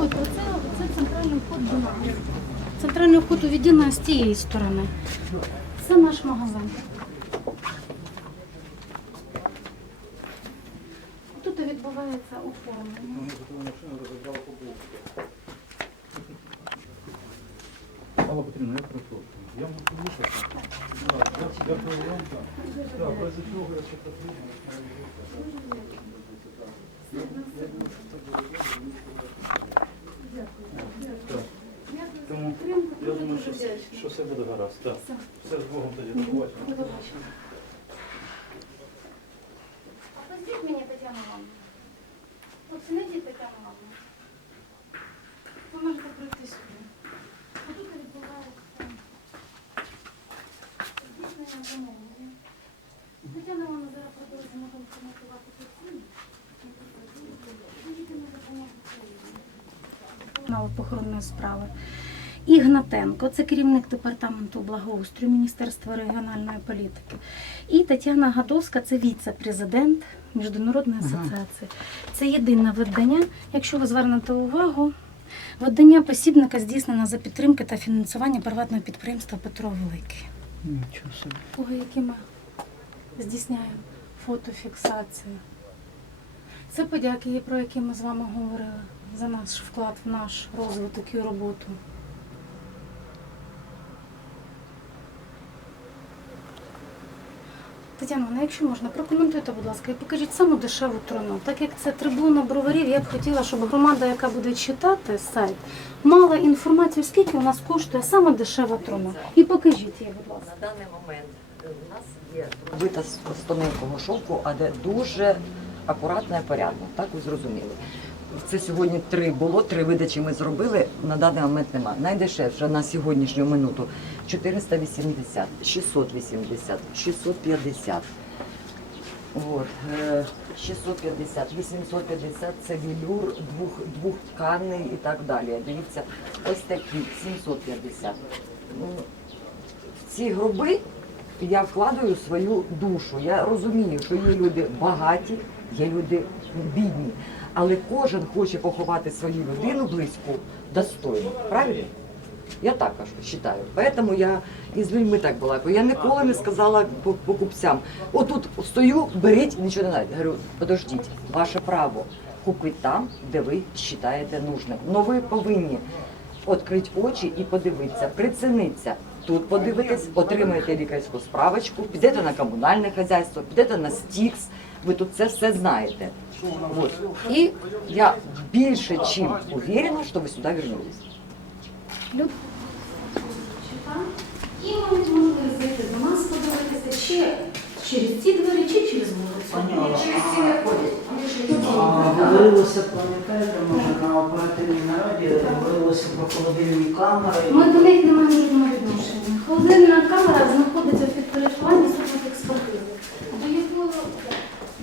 Оце центральний вход до нас. Центральний вход уведено з тієї сторони. Це наш магазин. Тут відбувається оформлення. Алла Петрівна, я прошу. Я можу. Так, я- Дякую так. Без цього я ще потрібно. Так. Тому я думаю, що, все- буде гаразд. Так. Все з Богом тоді. До побачення. До побачення. А позвіть мені Тетяну Івановну. Оцініть Тетяну Івановну. Ви можете прийти сюди. А тут відбувається здійснення замовлення. Тетяна Івановна зараз продовжує ці ціни. Їдемо похоронної справи. Ігнатенко, це керівник департаменту благоустрою Міністерства регіональної політики. І Тетяна Гадовська, це віце-президент Міжнародної асоціації. Це єдине видання, якщо ви звернете увагу, видання посібника здійснено за підтримки та фінансування приватного підприємства Петро Великий. Нічого собі. Кого які ми здійсняємо фотофіксацію. Це подяки, про які ми з вами говорили, за наш вклад в наш розвиток і роботу. Тетяна, ну якщо можна, прокоментуйте, будь ласка, і покажіть саму дешеву труну. Так як це трибуна броварів, я б хотіла, щоб громада, яка буде читати сайт, мала інформацію, скільки у нас коштує саме дешева труна. І покажіть її, будь ласка. На даний момент у нас є вита з з тоненького шовку, але дуже акуратно і порядно. Так ви зрозуміли. Це сьогодні три було, три видачі ми зробили. На даний момент немає. Найдешевше на сьогоднішню минуту 480, 680, 650. От, е, 650, 850 це вілюр, двох, двохтканний і так далі. Дивіться, ось такі 750. Ну, в ці гроби я вкладаю свою душу. Я розумію, що є люди багаті, є люди бідні. Але кожен хоче поховати свою людину близьку достойно. Правильно? Я так вважаю. Поэтому я і з людьми так була. Я ніколи не сказала по- покупцям, отут стою, беріть, нічого не навіть. Говорю, подождіть, ваше право. Купити там, де ви вважаєте нужним. Но ви повинні відкрити очі і подивитися, прицінитися. Тут подивитись, отримаєте лікарську справочку, підете на комунальне хазяйство, підете на стікс. Ви тут це все знаєте. Вот. І я більше чим уверена, що ви сюди вернулись. Люд. І ми зможемо зайти до нас, подивитися, чи через ці двері, чи через вулицю. Через ці не ходять. Говорилося, пам'ятаєте, може на оперативній нараді говорилося про холодильні камери. Ми до них не маємо відношення. Холодильна камера знаходиться в підпорядкуванні експертизи, до якої,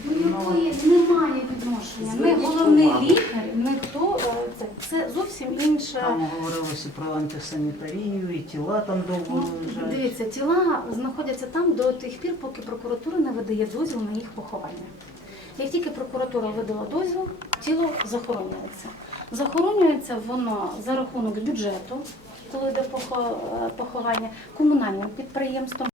до якої немає відношення. Не головний лікар, не хто е, це. Це зовсім інше. Там говорилося про антисанітарію і тіла там довго Ну, лежать. Дивіться, тіла знаходяться там до тих пір, поки прокуратура не видає дозвіл на їх поховання. Як тільки прокуратура видала дозвіл, тіло захоронюється. Захоронюється воно за рахунок бюджету, коли йде е, поховання, комунальним підприємством.